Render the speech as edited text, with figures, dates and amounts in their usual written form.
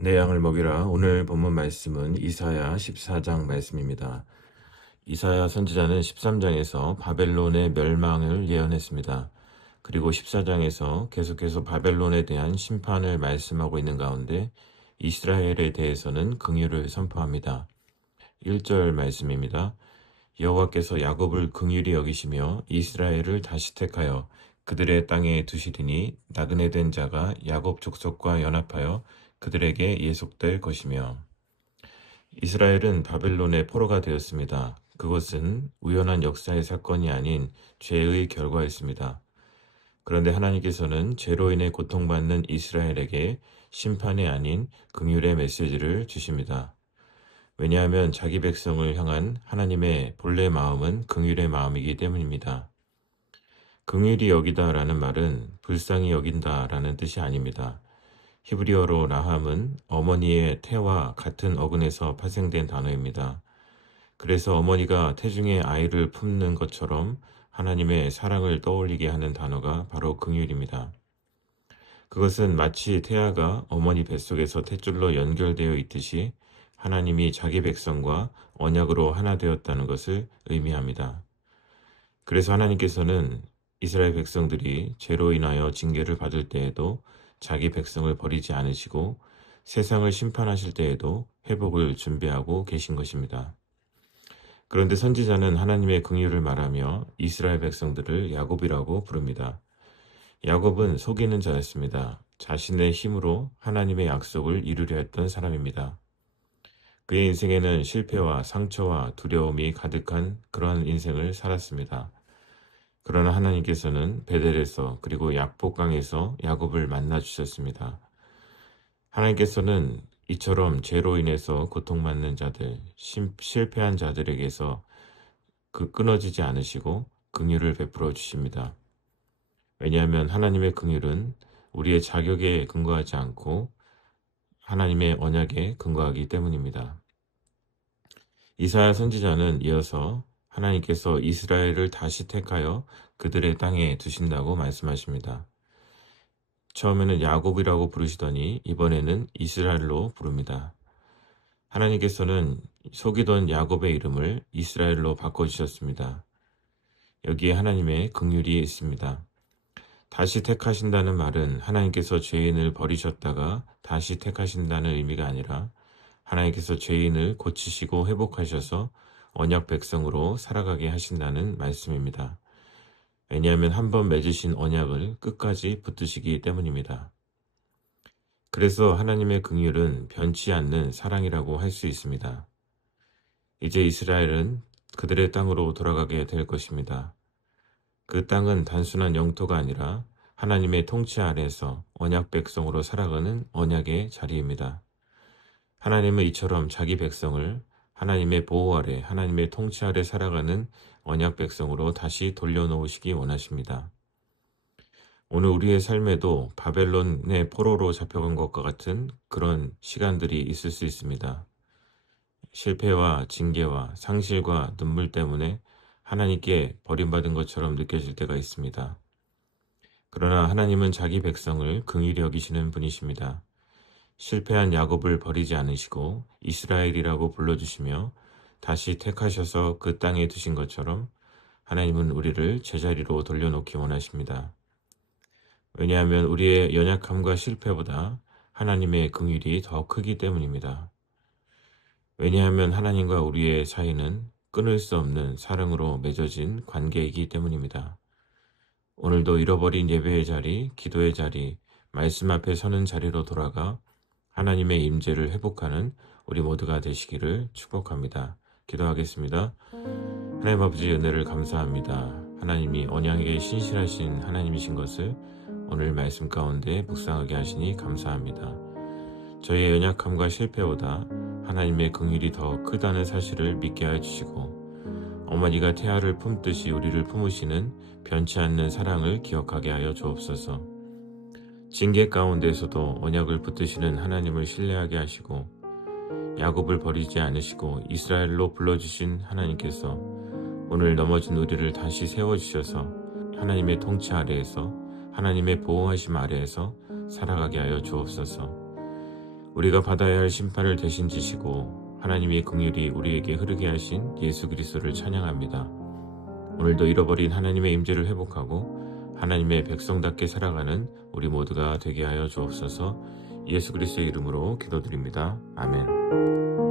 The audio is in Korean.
내 양을 먹이라. 오늘 본문 말씀은 이사야 14장 말씀입니다. 이사야 선지자는 13장에서 바벨론의 멸망을 예언했습니다. 그리고 14장에서 계속해서 바벨론에 대한 심판을 말씀하고 있는 가운데 이스라엘에 대해서는 긍휼을 선포합니다. 1절 말씀입니다. 여호와께서 야곱을 긍휼히 여기시며 이스라엘을 다시 택하여 그들의 땅에 두시리니 나그네 된 자가 야곱 족속과 연합하여 그들에게 예속될 것이며. 이스라엘은 바벨론의 포로가 되었습니다. 그것은 우연한 역사의 사건이 아닌 죄의 결과였습니다. 그런데 하나님께서는 죄로 인해 고통받는 이스라엘에게 심판이 아닌 긍휼의 메시지를 주십니다. 왜냐하면 자기 백성을 향한 하나님의 본래 마음은 긍휼의 마음이기 때문입니다. 긍휼히 여기다라는 말은 불쌍히 여긴다라는 뜻이 아닙니다. 히브리어로 라함은 어머니의 태와 같은 어근에서 파생된 단어입니다. 그래서 어머니가 태중에 아이를 품는 것처럼 하나님의 사랑을 떠올리게 하는 단어가 바로 긍휼입니다. 그것은 마치 태아가 어머니 뱃속에서 탯줄로 연결되어 있듯이 하나님이 자기 백성과 언약으로 하나 되었다는 것을 의미합니다. 그래서 하나님께서는 이스라엘 백성들이 죄로 인하여 징계를 받을 때에도 자기 백성을 버리지 않으시고 세상을 심판하실 때에도 회복을 준비하고 계신 것입니다. 그런데 선지자는 하나님의 긍휼을 말하며 이스라엘 백성들을 야곱이라고 부릅니다. 야곱은 속이는 자였습니다. 자신의 힘으로 하나님의 약속을 이루려 했던 사람입니다. 그의 인생에는 실패와 상처와 두려움이 가득한 그러한 인생을 살았습니다. 그러나 하나님께서는 베델에서 그리고 약복강에서 야곱을 만나 주셨습니다. 하나님께서는 이처럼 죄로 인해서 고통받는 자들, 실패한 자들에게서 끊어지지 않으시고 긍휼을 베풀어 주십니다. 왜냐하면 하나님의 긍휼은 우리의 자격에 근거하지 않고 하나님의 언약에 근거하기 때문입니다. 이사야 선지자는 이어서 하나님께서 이스라엘을 다시 택하여 그들의 땅에 두신다고 말씀하십니다. 처음에는 야곱이라고 부르시더니 이번에는 이스라엘로 부릅니다. 하나님께서는 속이던 야곱의 이름을 이스라엘로 바꿔주셨습니다. 여기에 하나님의 긍휼이 있습니다. 다시 택하신다는 말은 하나님께서 죄인을 버리셨다가 다시 택하신다는 의미가 아니라 하나님께서 죄인을 고치시고 회복하셔서 언약 백성으로 살아가게 하신다는 말씀입니다. 왜냐하면 한번 맺으신 언약을 끝까지 붙드시기 때문입니다. 그래서 하나님의 긍휼은 변치 않는 사랑이라고 할 수 있습니다. 이제 이스라엘은 그들의 땅으로 돌아가게 될 것입니다. 그 땅은 단순한 영토가 아니라 하나님의 통치 아래에서 언약 백성으로 살아가는 언약의 자리입니다. 하나님은 이처럼 자기 백성을 하나님의 보호 아래, 하나님의 통치 아래 살아가는 언약 백성으로 다시 돌려놓으시기 원하십니다. 오늘 우리의 삶에도 바벨론의 포로로 잡혀간 것과 같은 그런 시간들이 있을 수 있습니다. 실패와 징계와 상실과 눈물 때문에 하나님께 버림받은 것처럼 느껴질 때가 있습니다. 그러나 하나님은 자기 백성을 긍휼히 여기시는 분이십니다. 실패한 야곱을 버리지 않으시고 이스라엘이라고 불러주시며 다시 택하셔서 그 땅에 두신 것처럼 하나님은 우리를 제자리로 돌려놓기 원하십니다. 왜냐하면 우리의 연약함과 실패보다 하나님의 긍휼이 더 크기 때문입니다. 왜냐하면 하나님과 우리의 사이는 끊을 수 없는 사랑으로 맺어진 관계이기 때문입니다. 오늘도 잃어버린 예배의 자리, 기도의 자리, 말씀 앞에 서는 자리로 돌아가 하나님의 임재를 회복하는 우리 모두가 되시기를 축복합니다. 기도하겠습니다. 하나님 아버지 은혜를 감사합니다. 하나님이 언약에 신실하신 하나님이신 것을 오늘 말씀 가운데 묵상하게 하시니 감사합니다. 저희의 연약함과 실패보다 하나님의 긍휼이 더 크다는 사실을 믿게 해주시고 어머니가 태아를 품듯이 우리를 품으시는 변치 않는 사랑을 기억하게 하여 주옵소서. 징계 가운데서도 언약을 붙드시는 하나님을 신뢰하게 하시고 야곱을 버리지 않으시고 이스라엘로 불러주신 하나님께서 오늘 넘어진 우리를 다시 세워주셔서 하나님의 통치 아래에서 하나님의 보호하심 아래에서 살아가게 하여 주옵소서. 우리가 받아야 할 심판을 대신 지시고 하나님의 긍휼이 우리에게 흐르게 하신 예수 그리스도를 찬양합니다. 오늘도 잃어버린 하나님의 임재를 회복하고 하나님의 백성답게 살아가는 우리 모두가 되게 하여 주옵소서. 예수 그리스도의 이름으로 기도드립니다. 아멘.